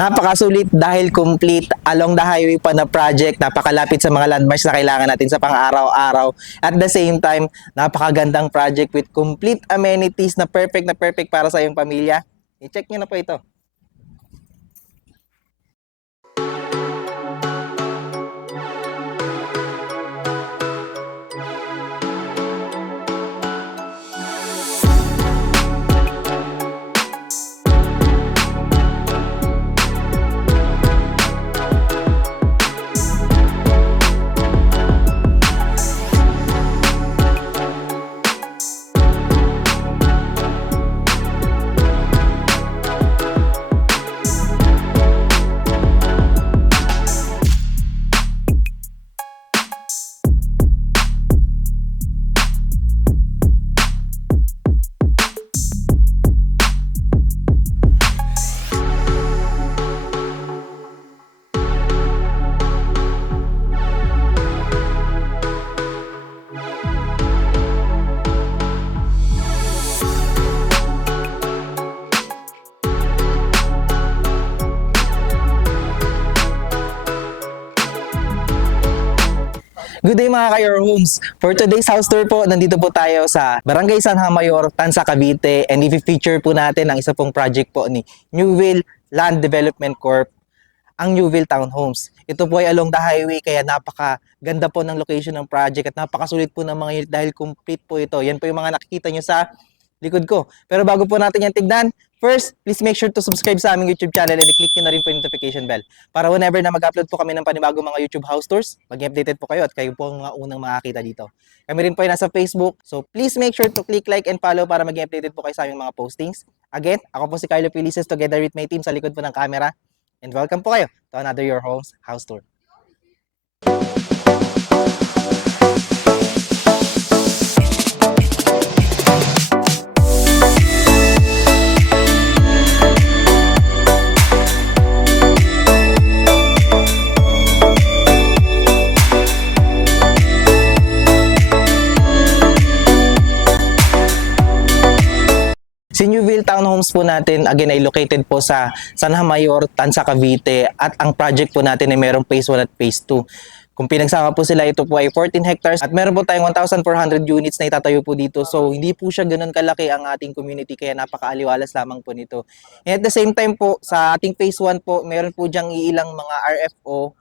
Napakasulit dahil complete along the highway pa na project, napakalapit sa mga landmarks na kailangan natin sa pang-araw-araw. At the same time, napakagandang project with complete amenities na perfect para sa iyong pamilya. I-check nyo na po ito. Good day mga ka-Your Homes! For today's house tour po, nandito po tayo sa Barangay Sanha Mayor, Tanza, Cavite, and i-feature po natin ang isa pong project po ni Newville Land Development Corp, ang Newville Townhomes. Ito po ay along the highway kaya napakaganda po ng location ng project at napakasulit po ng mga unit dahil complete po ito. Yan po yung mga nakikita nyo sa likod ko. Pero bago po natin yan tignan, first, please make sure to subscribe sa aming YouTube channel and i-click nyo na rin po yung notification bell para whenever na mag-upload po kami ng panibagong mga YouTube house tours, mag-updated po kayo at kayo po ang mga unang makakita dito. Kami rin po ay nasa Facebook, so please make sure to click like and follow para maging updated po kayo sa aming mga postings. Again, ako po si Carlo Felices together with my team sa likod po ng camera. And welcome po kayo to another Your Homes house tour. Si Newville Townhomes po natin, again, ay located po sa Sanha Mayor, Tanza, Cavite. At ang project po natin ay merong phase 1 at phase 2. Kung pinagsama po sila, ito po ay 14 hectares at meron po tayong 1,400 units na itatayo po dito. So, hindi po siya ganun kalaki ang ating community kaya napakaaliwalas lamang po nito. And at the same time po, sa ating phase 1 po, meron po diyang iilang mga RFO.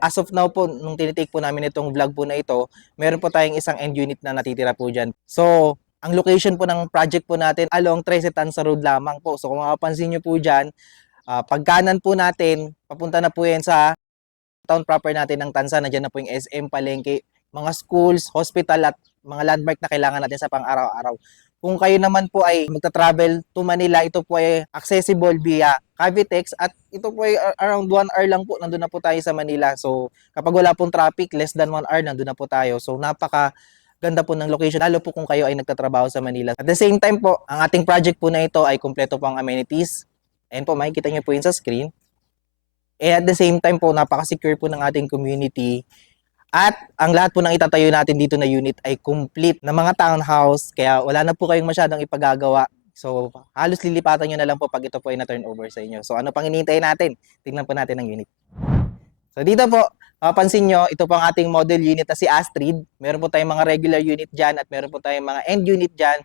As of now po, nung tinitake po namin itong vlog po na ito, meron po tayong isang end unit na natitira po dyan. So, ang location po ng project po natin along 13 Tanza Road lamang po. So kung mapapansin nyo po dyan, pagkanan po natin, papunta na po yan sa town proper natin ng Tanza. Nandiyan na po yung SM, palengke, mga schools, hospital at mga landmark na kailangan natin sa pang-araw-araw. Kung kayo naman po ay magta-travel to Manila, ito po ay accessible via Cavitex at ito po ay around 1 hour lang po, nandun na po tayo sa Manila. So kapag wala pong traffic, less than 1 hour, nandun na po tayo. So ganda po ng location, lalo po kung kayo ay nagtatrabaho sa Manila. At the same time po, ang ating project po na ito ay kumpleto po ang amenities. Ayan po, makikita nyo po yun sa screen. And at the same time po, napaka-secure po ng ating community. At ang lahat po ng itatayo natin dito na unit ay complete na mga townhouse. Kaya wala na po kayong masyadong ipagagawa. So, halos lilipatan nyo na lang po pag ito po ay na-turn over sa inyo. So, ano pang hinihintay natin? Tingnan po natin ang unit. So dito po, mapapansin nyo, ito po ang ating model unit na si Astrid. Meron po tayong mga regular unit dyan at meron po tayong mga end unit dyan.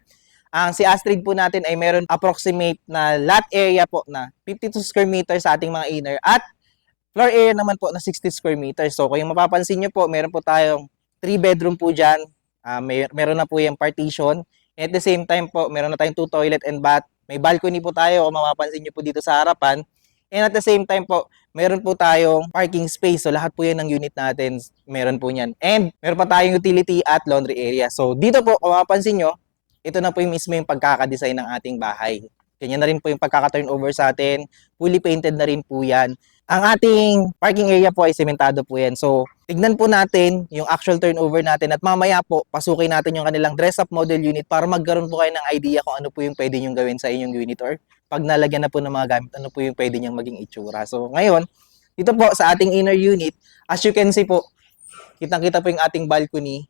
Ang si Astrid po natin ay meron approximate na lot area po na 52 square meters sa ating mga inner at floor area naman po na 60 square meters. So kung yung mapapansin nyo po, meron po tayong 3 bedroom po dyan. Meron na po yung partition. At the same time po, meron na tayong 2 toilet and bath. May balcony po tayo kung mapapansin nyo po dito sa harapan. And at the same time po, meron po tayong parking space. So lahat po yan ng unit natin, meron po yan. And meron pa tayong utility at laundry area. So dito po, kung mapapansin nyo, ito na po yung mismo yung pagkakadesign ng ating bahay. Ganyan na rin po yung pagkaka-turnover sa atin. Fully painted na rin po yan. Ang ating parking area po ay sementado po yan. So, tignan po natin yung actual turnover natin at mamaya po, pasukin natin yung kanilang dress-up model unit para magkaroon po kayo ng idea kung ano po yung pwede nyong gawin sa inyong unit or pag nalagyan na po ng mga gamit, ano po yung pwede niyang maging itsura. So, ngayon, dito po sa ating inner unit, as you can see po, kitang-kita po yung ating balcony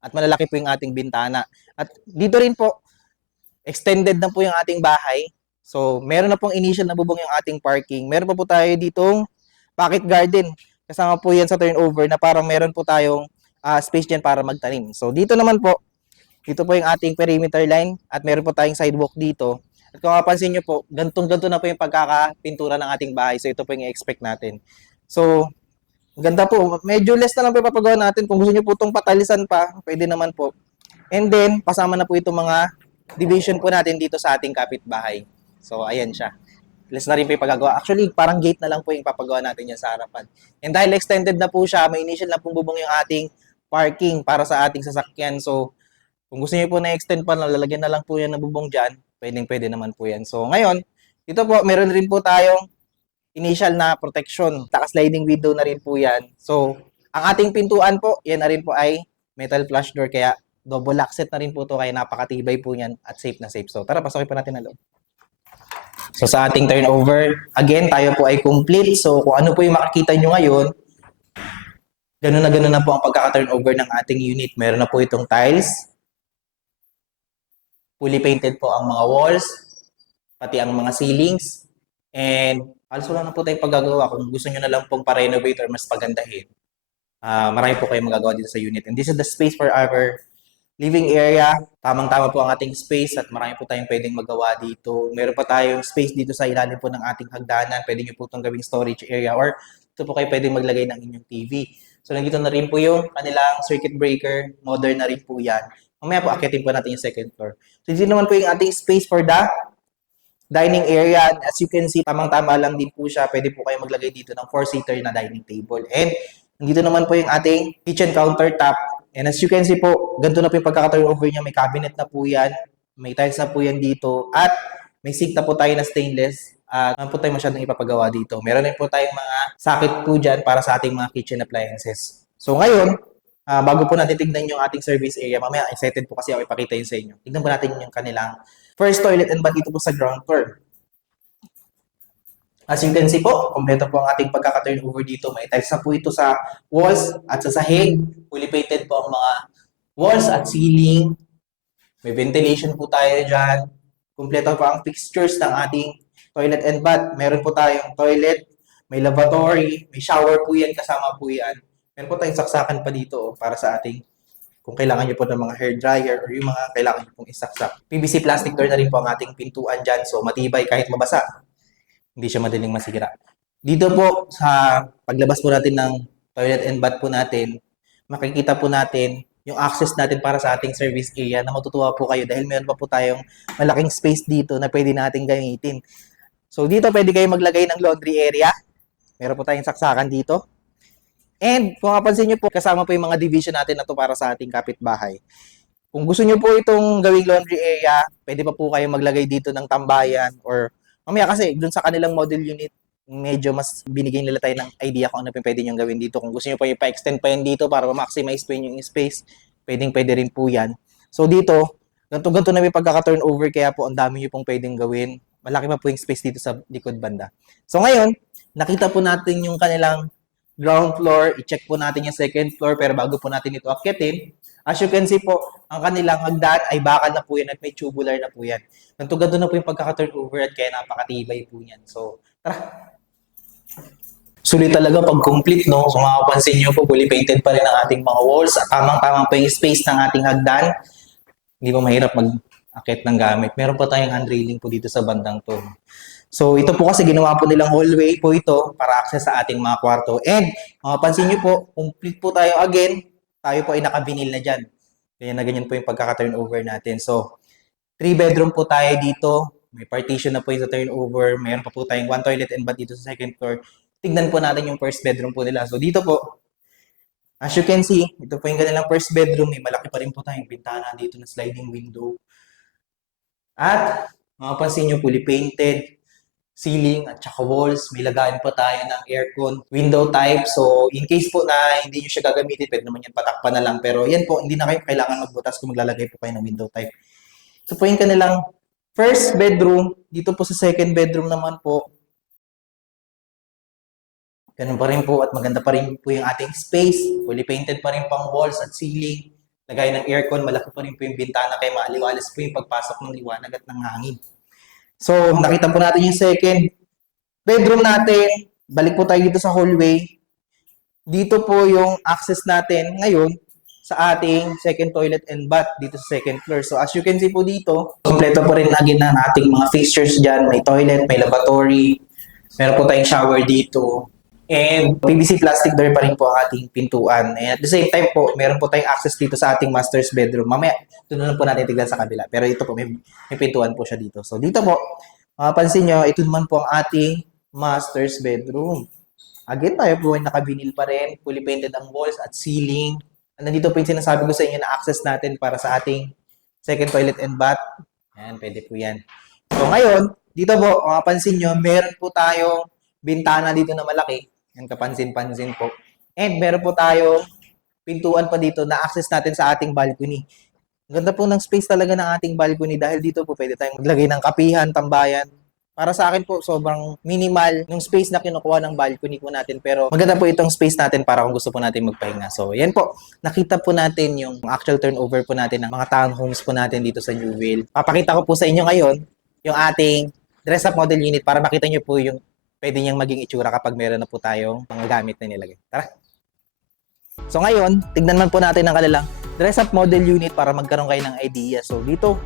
at malalaki po yung ating bintana. At dito rin po, extended na po yung ating bahay. So, meron na pong initial na bubong yung ating parking. Meron pa po tayo ditong pocket garden. Kasama po yan sa turnover na parang meron po tayong space dyan para magtanim. So, dito naman po, dito po yung ating perimeter line at meron po tayong sidewalk dito. At kung mapansin nyo po, gantong-ganto na po yung pagkakapintura ng ating bahay. So, ito po yung i-expect natin. So, ganda po. Medyo less na lang po papagawa natin. Kung gusto nyo po itong patalisan pa, pwede naman po. And then, kasama na po itong mga division po natin dito sa ating kapitbahay. So, ayan siya. Less na rin po yung pagagawa. Actually, parang gate na lang po yung papagawa natin yan sa harapan. And dahil extended na po siya, may initial na pong bubong yung ating parking para sa ating sasakyan. So, kung gusto niyo po na-extend pa, lalagyan na lang po yan ng bubong dyan, pwede naman po yan. So, ngayon, dito po, meron rin po tayong initial na protection. Naka-sliding window na rin po yan. So, ang ating pintuan po, yan na rin po ay metal flush door. Kaya, double lock set na rin po to kaya napakatibay po yan at safe na safe. So, tara, pasokin pa natin na loob. So sa ating turnover, again, tayo po ay complete. So kung ano po yung makikita nyo ngayon, ganun na po ang pagkaka-turnover ng ating unit. Meron na po itong tiles, fully painted po ang mga walls, pati ang mga ceilings, and also lang na po tayong paggagawa. Kung gusto nyo na lang pong pa-renovate or mas pagandahin, marami po kayong magagawa dito sa unit. And this is the space for our living area. Tamang-tama po ang ating space at marami po tayong pwedeng magawa dito. Meron pa tayong space dito sa ilalim po ng ating hagdanan. Pwede nyo po itong gawing storage area or ito po kayo pwedeng maglagay ng inyong TV. So, nandito na rin po yung kanilang circuit breaker. Modern na rin po yan. Mamaya po, akitin po natin yung second floor. So, dito naman po yung ating space for the dining area. As you can see, tamang-tama lang din po siya. Pwede po kayo maglagay dito ng 4-seater na dining table. And nandito naman po yung ating kitchen countertop. And as you can see po, ganito na po yung pagkaka-turnover niya. May cabinet na po yan. May tiles na po yan dito. At may sink na po tayo na stainless. At po tayo masyadong ipapagawa dito. Meron din po tayong mga socket po dyan para sa ating mga kitchen appliances. So ngayon, bago po natin tignan yung ating service area, mamaya excited po kasi ako ipakita yun sa inyo. Tignan po natin yung kanilang first toilet and bath dito po sa ground floor. As you can see po, kompleto po ang ating pagkaka-turnover dito. May tiles na po ito sa walls at sa sahig. Fully painted po ang mga walls at ceiling. May ventilation po tayo dyan. Kompleto po ang fixtures ng ating toilet and bath. Meron po tayong toilet, may lavatory, may shower po yan, kasama po yan. Meron po tayong saksakan pa dito para sa ating kung kailangan nyo po ng mga hair dryer or yung mga kailangan nyo pong isaksak. PVC plastic door na rin po ang ating pintuan dyan. So matibay kahit mabasa. Hindi siya madaling masira. Dito po sa paglabas po natin ng toilet and bath po natin, makikita po natin yung access natin para sa ating service area na matutuwa po kayo dahil meron pa po tayong malaking space dito na pwede natin gamitin. So dito pwede kayo maglagay ng laundry area. Meron po tayong saksakan dito. And kung mapansin nyo po, kasama po yung mga division natin na to para sa ating kapitbahay. Kung gusto nyo po itong gawing laundry area, pwede pa po kayo maglagay dito ng tambayan or mamaya kasi dun sa kanilang model unit, medyo mas binigay nila tayo ng idea kung ano pa pwede nyo gawin dito. Kung gusto nyo pa ipa-extend pa yan dito para ma-maximize po yung space, pwede rin po yan. So dito, ganito na may pagkaka-turnover kaya po ang dami nyo pong pwedeng gawin. Malaki pa po yung space dito sa likod banda. So ngayon, nakita po natin yung kanilang ground floor. I-check po natin yung second floor pero bago po natin ito akyatin, as you can see po, ang kanilang hagdan ay bakal na po yan at may tubular na po yan. Ganito na po yung pagkaka-turnover at kaya napakatibay po yan. So, tara! Sulit talaga pag complete, no? So, makapansin nyo po, fully painted pa rin ang ating mga walls at tamang-tamang pa yung space ng ating hagdan. Hindi pa mahirap mag-akit ng gamit. Meron pa tayong hand railing po dito sa bandang to. So, ito po kasi ginawa po nilang hallway po ito para access sa ating mga kwarto. And, mapapansin nyo po, complete po tayo again. Tayo po ay naka-vinyl na dyan. Ganyan po yung pagkaka-turnover natin. So, 3-bedroom po tayo dito. May partition na po yung sa turnover. Mayroon pa po tayong 1 toilet and bath dito sa second floor. Tignan po natin yung first bedroom po nila. So, dito po, as you can see, ito po yung kanilang first bedroom. May malaki pa rin po tayong bintana dito na sliding window. At, mapapansin nyo, fully painted ceiling at saka walls. May lagayan pa tayo ng aircon, window type. So, in case po na hindi nyo siya gagamitin, pwede naman yan patakpan na lang. Pero yan po, hindi na kayo kailangan magbutas kung maglalagay po kayo ng window type. Ito po yung kanilang first bedroom. Dito po sa second bedroom naman po, ganun pa rin po at maganda pa rin po yung ating space. Fully painted pa rin pang walls at ceiling. Lagay ng aircon, malaki pa rin po yung bintana kaya maaliwalas po yung pagpasok ng liwanag at ng hangin. So, nakita po natin yung second bedroom natin. Balik po tayo dito sa hallway. Dito po yung access natin ngayon sa ating second toilet and bath dito sa second floor. So, as you can see po dito, kompleto po rin again na ating mga fixtures dyan. May toilet, may lavatory, meron po tayong shower dito. And PVC plastic door pa rin po ang ating pintuan. And at the same time po, meron po tayong access dito sa ating master's bedroom. Mamaya, doon na po natin tignan sa kabila. Pero ito po, may pintuan po siya dito. So, dito po, mapapansin nyo, ito naman po ang ating master's bedroom. Again, tayo po ay naka-vinyl pa rin, fully painted ang walls at ceiling. Nandito po yung sinasabi ko sa inyo na access natin para sa ating second toilet and bath. Ayan, pwede po yan. So ngayon, dito po, mapapansin nyo, meron po tayong bintana dito na malaki. Yan, kapansin-pansin po. And meron po tayong pintuan pa dito na access natin sa ating balcony. Ganda po ng space talaga ng ating balcony dahil dito po pwede tayong maglagay ng kapihan, tambayan. Para sa akin po, sobrang minimal yung space na kinukuha ng balcony po natin. Pero maganda po itong space natin para kung gusto po natin magpahinga. So, yan po. Nakita po natin yung actual turnover po natin ng mga townhomes po natin dito sa Newville. Papakita ko po sa inyo ngayon yung ating dress-up model unit para makita nyo po yung pwede niyang maging itsura kapag meron na po tayong mga gamit na nilagay. Tara! So, ngayon, tignan man po natin ang kanilang dress-up model unit para magkaroon kayo ng idea. So, dito,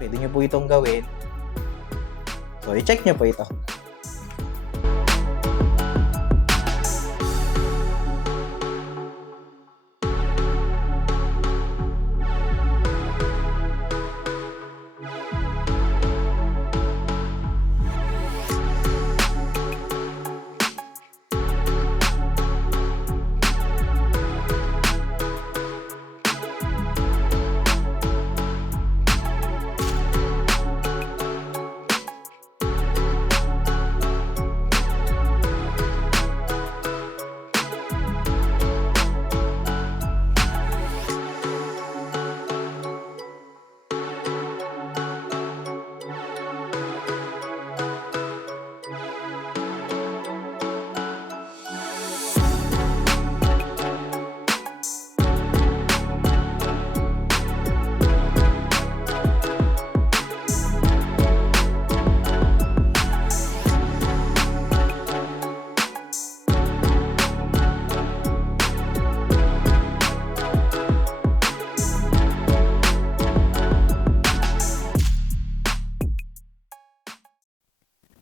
pwede nyo po itong gawin. So, i-check nyo po ito.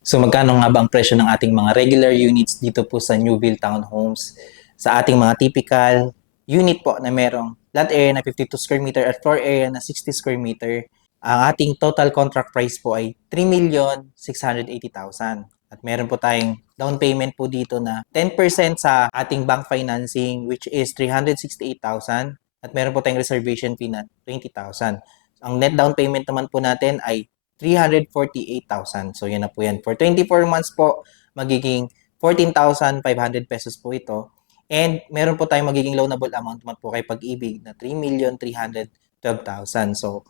So magkano nga ba ang presyo ng ating mga regular units dito po sa Newville Townhomes? Sa ating mga typical unit po na merong lot area na 52 square meter at floor area na 60 square meter, ang ating total contract price po ay 3,680,000. At meron po tayong down payment po dito na 10% sa ating bank financing which is 368,000 at meron po tayong reservation fee na 20,000. Ang net down payment naman po natin ay 348,000. So, yan na po yan. For 24 months po, magiging 14,500 pesos po ito. And meron po tayong magiging loanable amount naman po kay Pag-ibig na 3,312,000. So,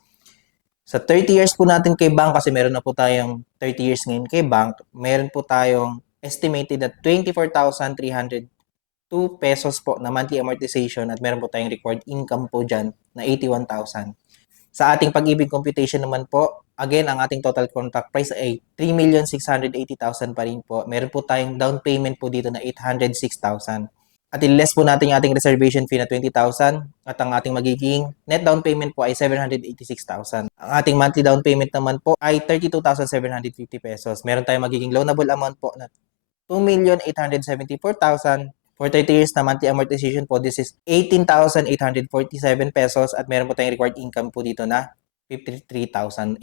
sa 30 years po natin kay bank, kasi meron na po tayong 30 years ngayon kay bank, meron po tayong estimated at 24,302 pesos po na monthly amortization at meron po tayong required income po dyan na 81,000. Sa ating Pag-ibig computation naman po, again, ang ating total contract price ay 3,680,000 pa rin po. Meron po tayong down payment po dito na 806,000. At i-less po natin yung ating reservation fee na 20,000 at ang ating magiging net down payment po ay 786,000. Ang ating monthly down payment naman po ay 32,750 pesos. Meron tayong magiging loanable amount po na 2,874,000. For 30 years na monthly amortization po, this is 18,847 pesos at meron po tayong required income po dito na 53,849.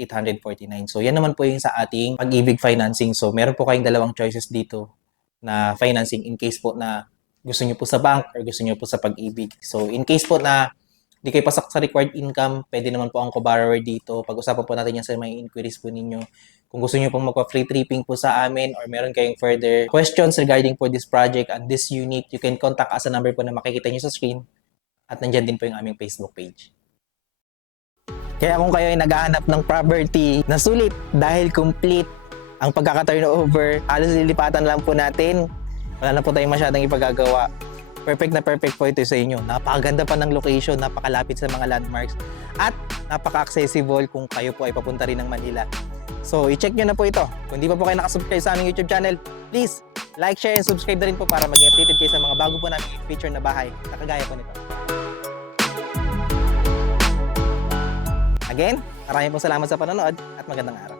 So, yan naman po yung sa ating Pag-ibig financing. So, meron po kayong dalawang choices dito na financing in case po na gusto nyo po sa bank or gusto nyo po sa Pag-ibig. So, in case po na di kayo pasok sa required income, pwede naman po ang co-borrower dito. Pag-usapan po natin yan sa mga inquiries po ninyo. Kung gusto nyo pong magpa-free tripping po sa amin or meron kayong further questions regarding for this project and this unit, you can contact us sa number po na makikita nyo sa screen at nandyan din po yung aming Facebook page. Kaya kung kayo ay naghahanap ng property na sulit dahil complete ang pagkaka-turnover, halos lilipatan lang po natin. Wala na po tayong masyadong ipagagawa. Perfect na perfect po ito sa inyo. Napakaganda pa ng location, napakalapit sa mga landmarks, at napaka-accessible kung kayo po ay papunta rin ng Manila. So, i-check nyo na po ito. Kung di pa po kayo nakasubscribe sa aming YouTube channel, please like, share, and subscribe na rin po para maging updated kayo sa mga bago po namin feature na bahay na kagaya po nito. Again, maraming pong salamat sa panonood at magandang araw.